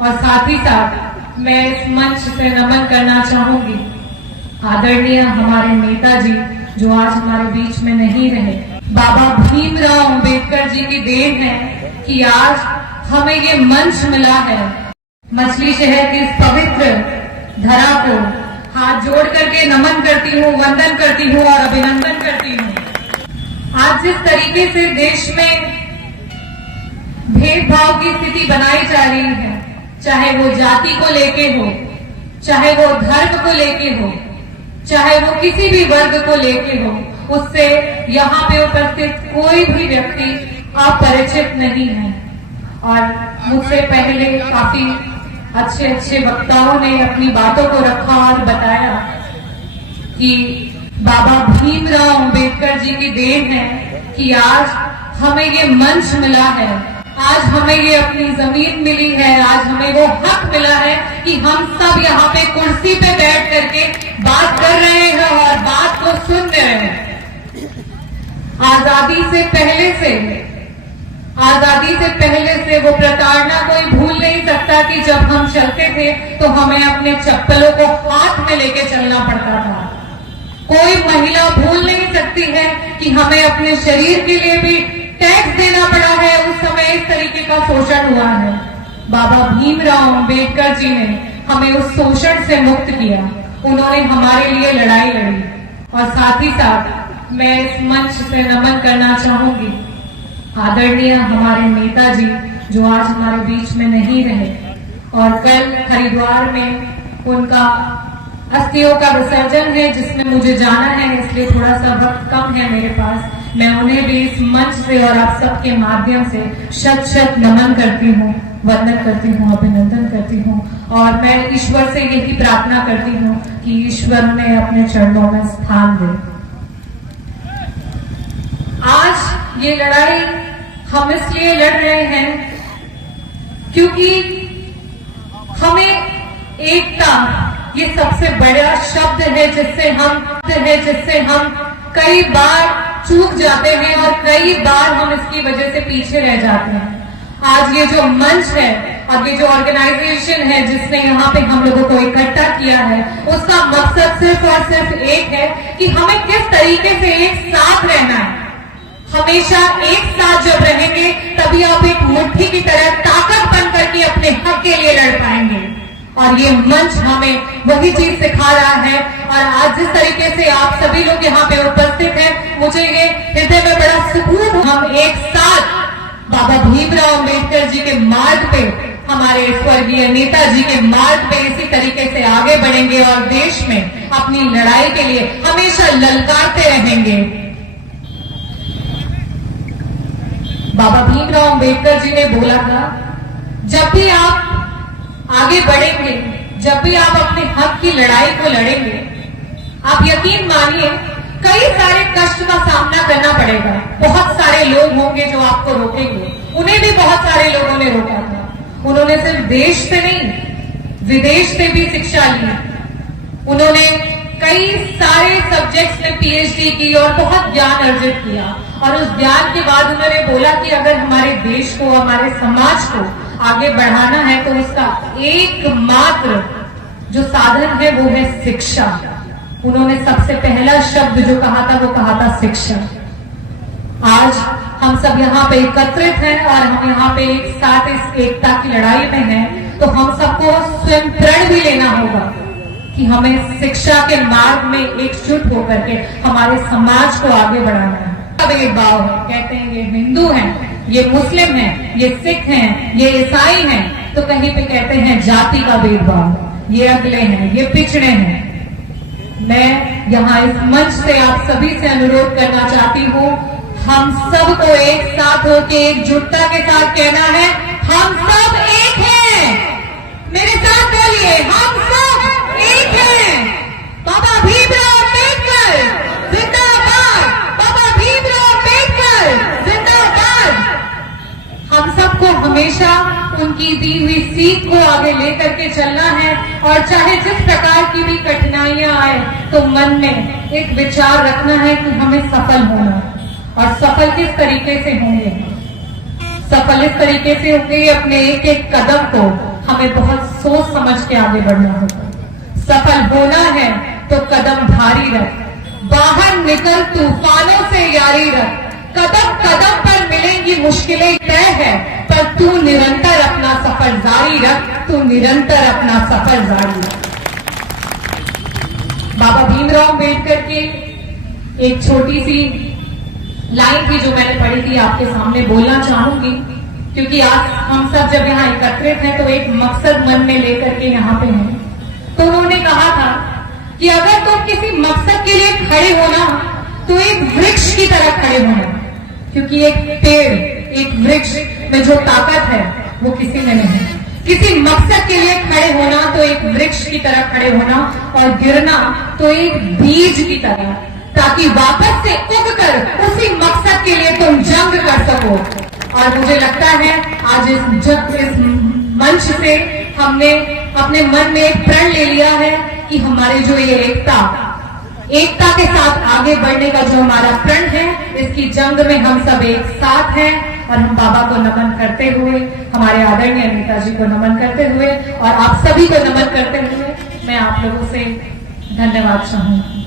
और साथ ही साथ मैं इस मंच से नमन करना चाहूंगी आदरणीय हमारे नेताजी जो आज हमारे बीच में नहीं रहे। बाबा भीमराव अंबेडकर जी की देन है कि आज हमें ये मंच मिला है। मछली शहर की इस पवित्र धरा को हाथ जोड़ करके नमन करती हूँ, वंदन करती हूँ और अभिनंदन करती हूँ। आज जिस तरीके से देश में भेदभाव की स्थिति बनाई जा रही है, चाहे वो जाति को लेके हो, चाहे वो धर्म को लेके हो, चाहे वो किसी भी वर्ग को लेके हो, उससे यहाँ पे उपस्थित कोई भी व्यक्ति अपरिचित नहीं है। और मुझसे पहले काफी अच्छे अच्छे वक्ताओं ने अपनी बातों को रखा और बताया कि बाबा भीमराव अंबेडकर जी की देन है कि आज हमें ये मंच मिला है, आज हमें ये अपनी जमीन मिली है, आज हमें वो हक मिला है कि हम सब यहाँ पे कुर्सी पे बैठ करके बात कर रहे हैं और बात को सुन रहे हैं। आजादी से पहले से वो प्रताड़ना कोई भूल नहीं सकता कि जब हम चलते थे तो हमें अपने चप्पलों को हाथ में लेके चलना पड़ता था। कोई महिला भूल नहीं सकती है कि हमें अपने शरीर के लिए भी टैक्स देना पड़ा है। उस समय इस तरीके का शोषण हुआ है। बाबा भीमराव अंबेडकर जी ने हमें उस शोषण से मुक्त किया। उन्होंने हमारे लिए लड़ाई लड़ी। और साथ ही साथ मैं इस मंच से नमन करना चाहूंगी आदरणीय हमारे नेताजी जो आज हमारे बीच में नहीं रहे और कल हरिद्वार में उनका अस्थियों का विसर्जन है जिसमें मुझे जाना है, इसलिए थोड़ा सा वक्त कम है मेरे पास। मैं उन्हें भी इस मंच से और आप सबके माध्यम से शत शत नमन करती हूँ, वंदन करती हूँ, अभिनंदन करती हूँ और मैं ईश्वर से यही प्रार्थना करती हूँ कि ईश्वर उन्हें अपने चरणों में स्थान दे। आज ये लड़ाई हम इसलिए लड़ रहे हैं क्योंकि हमें एकता, ये सबसे बड़ा शब्द है जिससे हम कई बार चूक जाते हैं और कई बार हम इसकी वजह से पीछे रह जाते हैं। आज ये जो मंच है और ये जो ऑर्गेनाइजेशन है जिसने यहाँ पे हम लोगों को इकट्ठा किया है, उसका मकसद सिर्फ और सिर्फ एक है कि हमें किस तरीके से एक साथ रहना है। हमेशा एक साथ जब रहेंगे तभी आप एक मुट्ठी की तरह ताकत बन करके अपने हक के लिए लड़ पाएंगे। और ये मंच हमें वही चीज सिखा रहा है। और आज जिस तरीके से आप सभी लोग यहाँ पे उपस्थित हैं, मुझे ये हृदय में बड़ा सुकून। हम एक साथ बाबा भीमराव अंबेडकर जी के मार्ग पे, हमारे स्वर्गीय नेताजी के मार्ग पे इसी तरीके से आगे बढ़ेंगे और देश में अपनी लड़ाई के लिए हमेशा ललकारते रहेंगे। बाबा भीमराव अंबेडकर जी ने बोला था, जब भी आप आगे बढ़ेंगे, जब भी आप अपने हक की लड़ाई को लड़ेंगे, आप यकीन मानिए कई सारे कष्ट का सामना करना पड़ेगा। बहुत सारे लोग होंगे जो आपको रोकेंगे। उन्हें भी बहुत सारे लोगों ने रोका था। उन्होंने सिर्फ देश से नहीं, विदेश से भी शिक्षा ली। उन्होंने कई सारे सब्जेक्ट्स में पीएचडी की और बहुत ज्ञान अर्जित किया। और उस ज्ञान के बाद उन्होंने बोला कि अगर हमारे देश को, हमारे समाज को आगे बढ़ाना है तो उसका एकमात्र जो साधन है वो है शिक्षा। उन्होंने सबसे पहला शब्द जो कहा था वो कहा था शिक्षा। आज हम सब यहाँ पे एकत्रित हैं और हम यहाँ पे एक साथ इस एकता की लड़ाई में हैं, तो हम सबको स्वयं प्रण भी लेना होगा कि हमें शिक्षा के मार्ग में एकजुट होकर के हमारे समाज को आगे बढ़ाना है। भेदभाव है, कहते हैं ये हिंदू हैं, ये मुस्लिम हैं, ये सिख हैं, ये ईसाई हैं, तो कहीं पे कहते हैं जाति का भेदभाव, ये अगले हैं, ये पिछड़े हैं। मैं यहाँ इस मंच से आप सभी से अनुरोध करना चाहती हूँ, हम सबको एक साथ होकर एकजुटता के साथ कहना है, हम सब एक हैं। मेरे साथ बोलिए, हम सब एक हैं। बाबा भीमराव अंबेडकर जिंदाबाद, बाबा भीमराव अंबेडकर जिंदाबाद। हम सबको हमेशा उनकी दी हुई सीख को आगे लेकर के चलना है और चाहे जिस प्रकार की भी कठिनाइयां आए तो मन में एक विचार रखना है कि हमें सफल होना है। और सफल किस तरीके से होंगे? सफल इस तरीके से होंगे अपने एक एक कदम को हमें बहुत सोच समझ के आगे बढ़ना होगा। सफल होना है तो कदम भारी रख, बाहर निकल तूफानों से यारी रख, कदम कदम पर मिलेंगी मुश्किलें तय है, पर तू निरंतर अपना सफर जारी रख, तू निरंतर अपना सफर जारी रख। बाबा भीमराव अंबेडकर के एक छोटी सी लाइन थी जो मैंने पढ़ी थी, आपके सामने बोलना चाहूंगी, क्योंकि आज हम सब जब यहाँ एकत्रित हैं तो एक मकसद मन में लेकर के यहाँ पे हैं। तो उन्होंने कहा था कि अगर तुम किसी मकसद के लिए खड़े होना तो एक वृक्ष की तरह खड़े होना, क्योंकि एक पेड़, एक वृक्ष में जो ताकत है वो किसी में नहीं। किसी मकसद के लिए खड़े होना तो एक वृक्ष की तरह खड़े होना, और गिरना तो एक बीज की तरह, ताकि वापस से उगकर उसी मकसद के लिए तुम जंग कर सको। और मुझे लगता है आज इस मंच से हमने अपने मन में एक प्रण ले लिया है कि हमारे जो ये एकता के साथ आगे बढ़ने का जो हमारा प्रण है, इसकी जंग में हम सब एक साथ हैं। और हम बाबा को नमन करते हुए, हमारे आदरणीय नेताजी को नमन करते हुए और आप सभी को नमन करते हुए मैं आप लोगों से धन्यवाद चाहूंगी।